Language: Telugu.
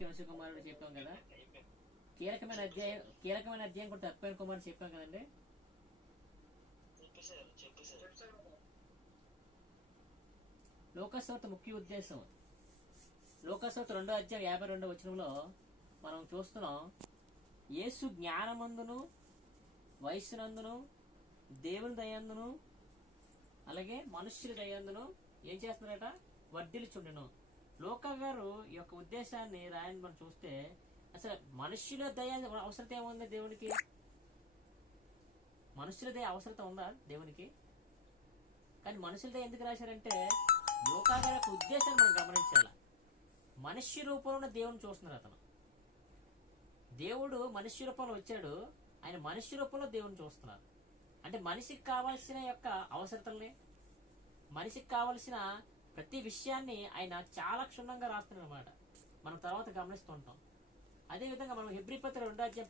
ముఖ్య కుమారుడు చెప్పాం కదా. కీలకమైన అధ్యాయం కూడా తత్వమైన కుమారుడు చెప్పాం కదండి. లోకస్వార్త ముఖ్య ఉద్దేశం, లోకస్వార్త 2వ అధ్యాయం 52వ వచనంలో మనం చూస్తున్నాం, యేసు జ్ఞానమందును వయస్సునందును దేవుని దయందును అలాగే మనుష్యుల దయందును ఏం చేస్తున్నారట, వర్ధిల్చుండెను. లోకా గారు ఈ యొక్క ఉద్దేశాన్ని రాయని మనం చూస్తే అసలు మనుష్యుల దయ అవసరత ఏముంది దేవునికి? మనుషుల దయ అవసరత ఉందా దేవునికి? కానీ మనుషుల దయ ఎందుకు రాశారంటే లోకా గారి యొక్క ఉద్దేశాన్ని మనం గమనించాల. మనుష్య రూపంలో దేవుని చూస్తున్నారు. అతను దేవుడు మనుష్య రూపంలో వచ్చాడు, ఆయన మనుష్య రూపంలో దేవుని చూస్తున్నారు. అంటే మనిషికి కావాల్సిన యొక్క అవసరతల్ని, మనిషికి కావలసిన ప్రతి విషయాన్ని ఆయన చాలా క్షుణ్ణంగా రాస్తున్నారు అనమాట. మనం తర్వాత గమనిస్తుంటాం. అదేవిధంగా మనం హెబ్రీ పత్రిక 2వ అధ్యాయం